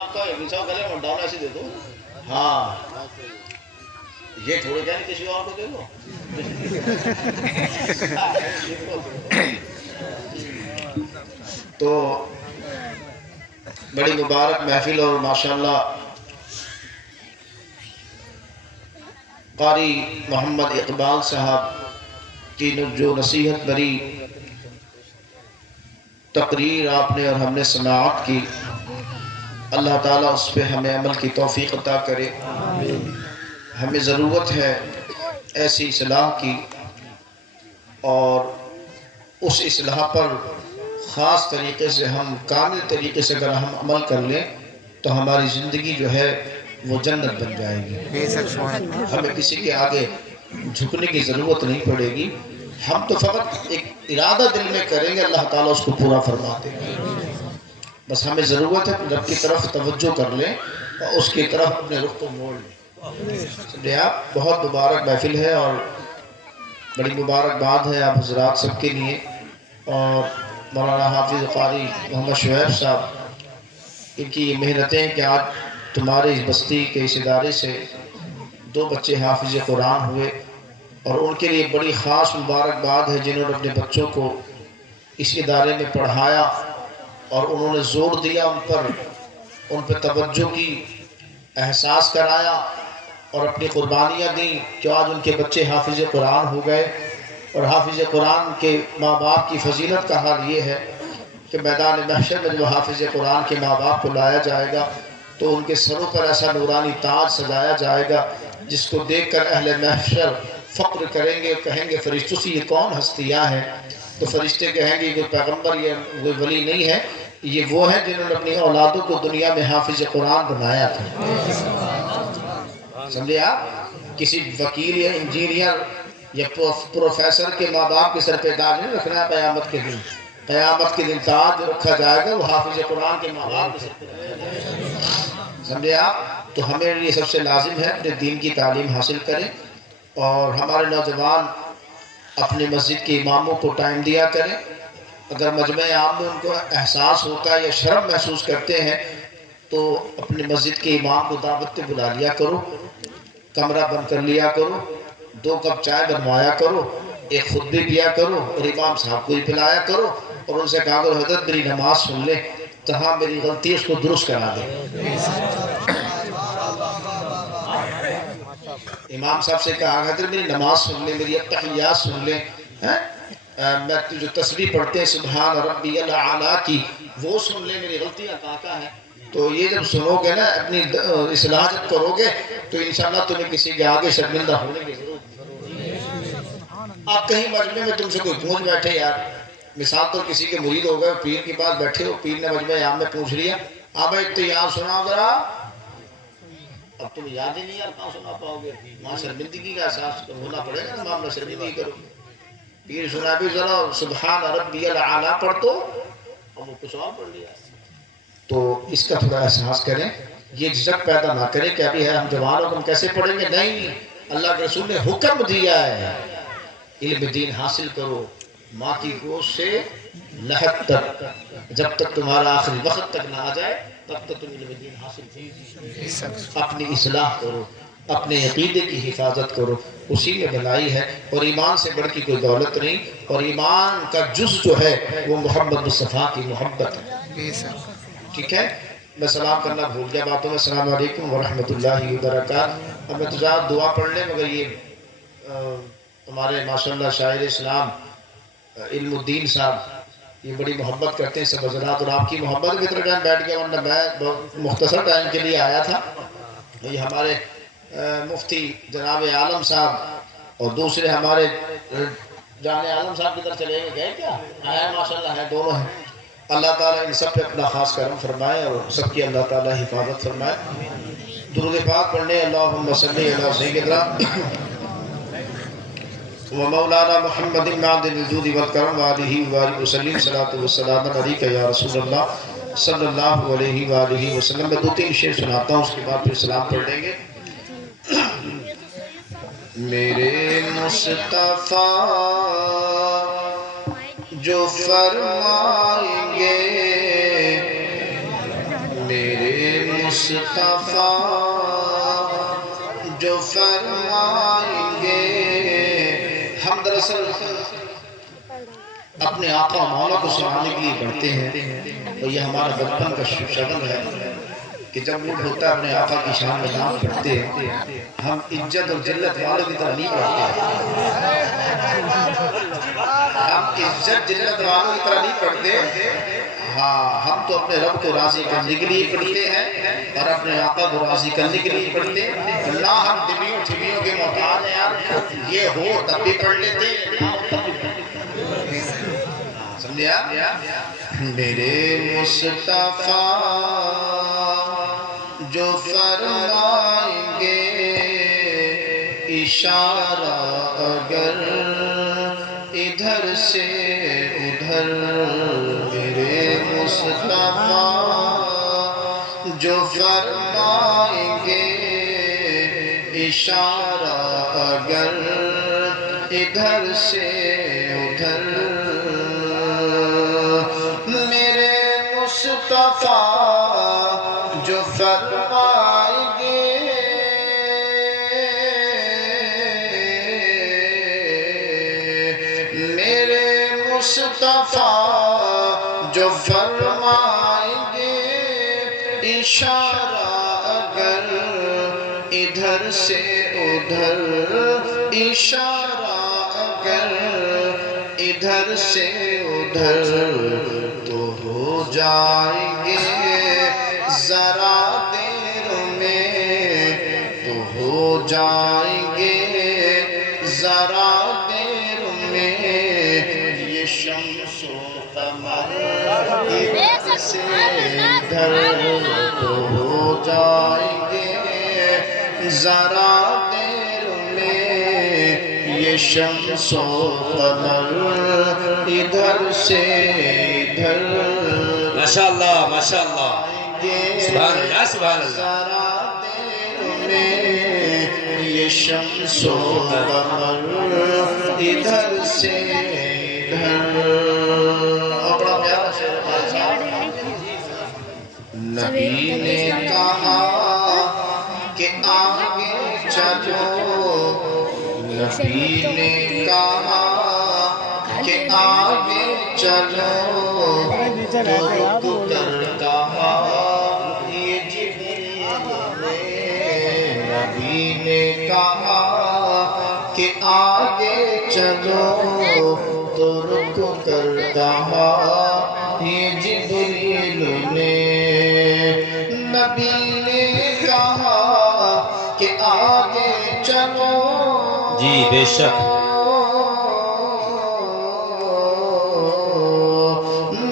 Down ایسے دے دو. ہاں یہ تھوڑے کہنے کسی اور کو دے دو. تو بڑی مبارک محفل اور ماشاءاللہ قاری محمد اقبال صاحب کی جو نصیحت بری تقریر آپ نے اور ہم نے سماعت کی، اللہ تعالیٰ اس پہ ہمیں عمل کی توفیق عطا کرے. ہمیں ضرورت ہے ایسی اصلاح کی، اور اس اصلاح پر خاص طریقے سے ہم کامل طریقے سے اگر ہم عمل کر لیں تو ہماری زندگی جو ہے وہ جنت بن جائے گی. ہمیں کسی کے آگے جھکنے کی ضرورت نہیں پڑے گی. ہم تو فقط ایک ارادہ دل میں کریں گے، اللہ تعالیٰ اس کو پورا فرما دے گا. بس ہمیں ضرورت ہے رب کی طرف توجہ کر لیں اور اس کی طرف اپنے رخ کو موڑ لیں. سمجھے آپ؟ بہت مبارک محفل ہے اور بڑی مبارک بات ہے آپ حضرات سب کے لیے. اور مولانا حافظ قاری محمد شعیب صاحب، ان کی یہ محنتیں کہ آج تمہارے اس بستی کے اس ادارے سے 2 بچے حافظ قرآن ہوئے، اور ان کے لیے بڑی خاص مبارک بات ہے جنہوں نے اپنے بچوں کو اس ادارے میں پڑھایا اور انہوں نے زور دیا ان پہ توجہ کی، احساس کرایا اور اپنی قربانیاں دیں کہ آج ان کے بچے حافظ قرآن ہو گئے. اور حافظ قرآن کے ماں باپ کی فضیلت کا حال یہ ہے کہ میدان محشر میں جب حافظ قرآن کے ماں باپ کو لایا جائے گا تو ان کے سروں پر ایسا نورانی تاج سجایا جائے گا جس کو دیکھ کر اہل محشر فخر کریں گے، کہیں گے فرشتوں سے یہ کون ہستیاں ہیں؟ تو فرشتے کہیں گے کوئی پیغمبر یا کوئی ولی نہیں ہے، یہ وہ ہیں جنہوں نے اپنی اولادوں کو دنیا میں حافظ قرآن بنایا تھا. سمجھے آپ؟ کسی وکیل یا انجینئر یا پروفیسر کے ماں باپ کے سر پہ تاج نہیں رکھنا ہے. قیامت کے دن، قیامت کے دن تاج جو رکھا جائے گا وہ حافظ قرآن کے ماں باپ کے سر پہ رکھا جائے گا. سمجھے آپ؟ تو ہمیں یہ سب سے لازم ہے اپنے دین کی تعلیم حاصل کریں، اور ہمارے نوجوان اپنی مسجد کے اماموں کو ٹائم دیا کریں. اگر مجمع عام میں ان کو احساس ہوتا ہے یا شرم محسوس کرتے ہیں تو اپنے مسجد کے امام کو دعوت پہ بلا لیا کرو، کمرہ بند کر لیا کرو، 2 کپ چائے بنوایا کرو، ایک خود بھی پیا کرو اور امام صاحب کو بھی پلایا کرو، اور ان سے کہا کرو حضرت میری نماز سن لے، جہاں میری غلطی ہے اس کو درست کرا دے. امام صاحب سے کہا حضرت میری نماز سن لے، میری التحیات سن لے، میں جو تسبیح پڑھتے ہیں سبحان ربی الاعلیٰ کی وہ سن لے، میری غلطیاں کہاں ہیں. تو یہ جب سنو گے نا، اپنی اصلاح جب کرو گے تو انشاءاللہ تمہیں کسی کے آگے شرمندہ ہونے کی ضرورت. آپ کہیں مجمع میں تم سے کوئی پوچھ بیٹھے، یار مثال تو کسی کے مرید ہو گئے، پیر کے پاس بیٹھے ہو، پیر نے مجمع عام میں پوچھ لیا ہاں بھائی تو یاد سناؤ ذرا، اب تم یاد ہی نہیں یار کہاں سنا پاؤ گے. وہاں شرمندگی کا احساس ہونا پڑے گا نا، معاملہ شرمندگی کرو. پیر سنا بھی ذرا سبحان ربی الاعلیٰ پڑھ تو، اور وہ کچھ اور پڑھ لیا. تو اس کا تھوڑا احساس کریں، یہ جھجک پیدا نہ کریں کہ ابھی ہے ہم جوانوں ہم کیسے پڑھیں گے. نہیں، اللہ کے رسول نے حکم دیا ہے علم دین حاصل کرو، ماں کی گوشت سے لحد تک، جب تک تمہارا آخری وقت تک نہ آ جائے تب تک تم علم دین حاصل کرو. اپنی اصلاح کرو، اپنے عقیدے کی حفاظت کرو، اسی میں بھلائی ہے. اور ایمان سے بڑھ کی کوئی دولت نہیں، اور ایمان کا جز جو ہے وہ محمد مصطفیٰ کی محبت ہے. ٹھیک ہے؟ میں سلام کرنا بھول گیا باتوں میں. السلام علیکم ورحمۃ اللہ وبرکاتہ. اب میں تجارت دعا پڑھ لیں، مگر یہ ہمارے ماشاءاللہ شاعر اسلام علم الدین صاحب یہ بڑی محبت کرتے ہیں سب حضرات، اور آپ کی محبت بھی اتنا ٹائم بیٹھ گیا، ورنہ میں مختصر ٹائم کے لیے آیا تھا. یہ ہمارے مفتی جناب عالم صاحب اور دوسرے ہمارے جان عالم صاحب کی طرف چلے گئے کیا؟ آیا ماشاءاللہ ہے، دونوں ہیں. اللہ تعالیٰ ان سب پہ اپنا خاص کرم فرمائے اور سب کی اللہ تعالیٰ حفاظت فرمائے. درود پاک پڑھنے اللہم صلی علی سیدنا و مولانا محمد معدن الجود والکرم وآلہ وآلہ وسلم. صلاۃ والسلام علیک یا رسول اللہ صلی اللہ علیہ وآلہ وسلم. میں 2-3 شعر سناتا ہوں، اس کے بعد پھر سلام پڑھ لیں گے. میرے مصطفیٰ جو فرمائیں گے، میرے مصطفیٰ جو فرمائیں گے. ہم دراصل اپنے آقا مولا کو سنانے کے لیے پڑھتے ہیں، اور یہ ہمارا بچپن کا شغل ہے کہ جب موڈ ہوتا ہے اپنے آقا کی شان میں نام پڑھتے ہیں. ہم عزت اور ذلت والوں کی طرح نہیں پڑھتے ہیں، ہم عزت ذلت والوں کی طرح نہیں پڑھتے. ہاں، ہم تو اپنے رب کو راضی کرنے کے لیے پڑھتے ہیں اور اپنے آقا کو راضی کرنے کے لیے پڑھتے ہیں. اللہ ہم دبیوں ٹھبیوں کے محتاج ہیں یار، یہ ہو تب بھی پڑھ لیتے. سمجھا؟ میرے مصطفیٰ جو فرمائیں گے اشارہ اگر ادھر سے ادھر. میرے مصطفیٰ جو فرمائیں گے اشارہ اگر ادھر سے ادھر. میرے مصطفیٰ جو فرمائیں گے میرے مصطفیٰ جو فرمائیں گے اشارہ اگر ادھر سے ادھر. اشارہ اگر ادھر سے ادھر تو ہو جائیں گے ذرا دیر میں. تو ہو جائیں گے ذرا دیر میں یہ شمس و قمر ادھر سے ادھر. تو ہو جائیں گے ذرا دیر میں یہ شمس و قمر ادھر سے ادھر. ماشاءاللہ ماشاءاللہ، سبحان اللہ سبحان اللہ. ذرا دیر میں یہ شمس و قمر ادھر سے ادھر. اور بڑا پیارا شعر ہے. نبی نے کہا کہ آگے چلو. نبی نے کہا کہ آگے چلو. تو رک کر کہا یہ جبریل نے. نبی نے کہا کہ آگے چلو. تو رک کر کہا یہ جبریل نے. نبی نے کہا کہ آگے چلو. جی بے شک.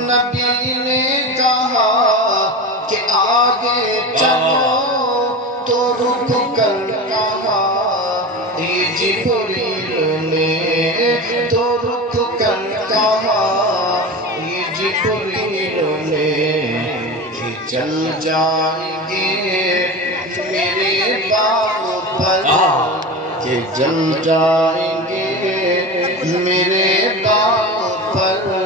نبی نے کہا کہ آگے چلو. تو رک کر کہا یہ جبریل نے. تو رک کر کہا یہ جبریل نے کہ چل جائیں گے میرے باغ پر. کہ جل جائیں